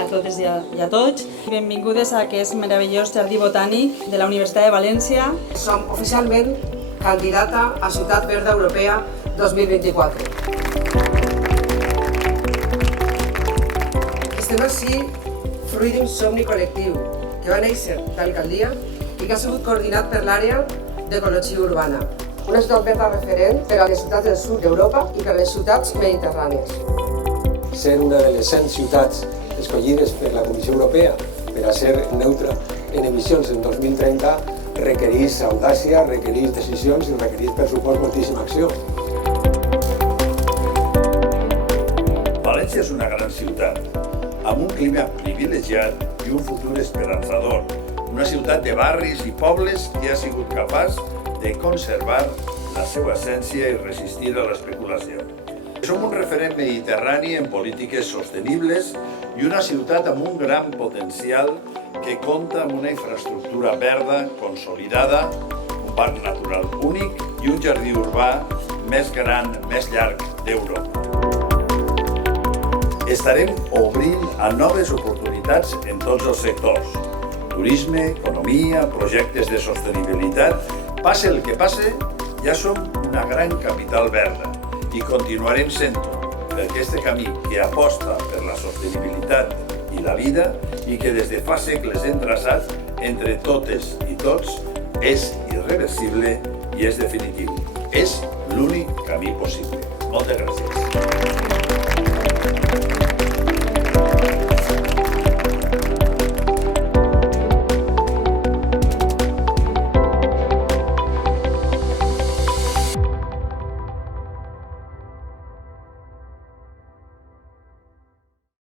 dia a totes i a tots. Benvingudes a aquest meravellós jardí botànic de la Universitat de València. Som oficialment candidata a Ciutat Verda Europea 2024. Estem així fruit d'un somni col·lectiu que va néixer d'alcaldia i que ha sigut coordinat per l'àrea d'ecologia urbana. Una ciutat verda referent per a les ciutats del sud d'Europa i per a les ciutats mediterrànies. Ser una de les 100 ciutats escollides per la Comissió Europea per a ser neutra en emissions en 2030 requereix audàcia, requereix decisions i requereix, per supost, moltíssima acció. València és una gran ciutat, amb un clima privilegiat i un futur esperançador. Una ciutat de barris i pobles que ha sigut capaç de conservar la seva essència i resistir a l'especulació. Som un referent mediterrani en polítiques sostenibles i una ciutat amb un gran potencial que compta amb una infraestructura verda consolidada, un parc natural únic i un jardí urbà més gran, més llarg d'Europa. Estarem obrint a noves oportunitats en tots els sectors. Turisme, economia, projectes de sostenibilitat. Passe el que passe, ja som una gran capital verda i continuarem sent-ho, perquè este camí que aposta per la sostenibilitat i la vida i que des de fa segles hem traçat entre totes i tots és irreversible i és definitiu. És l'únic camí possible. Moltes gràcies.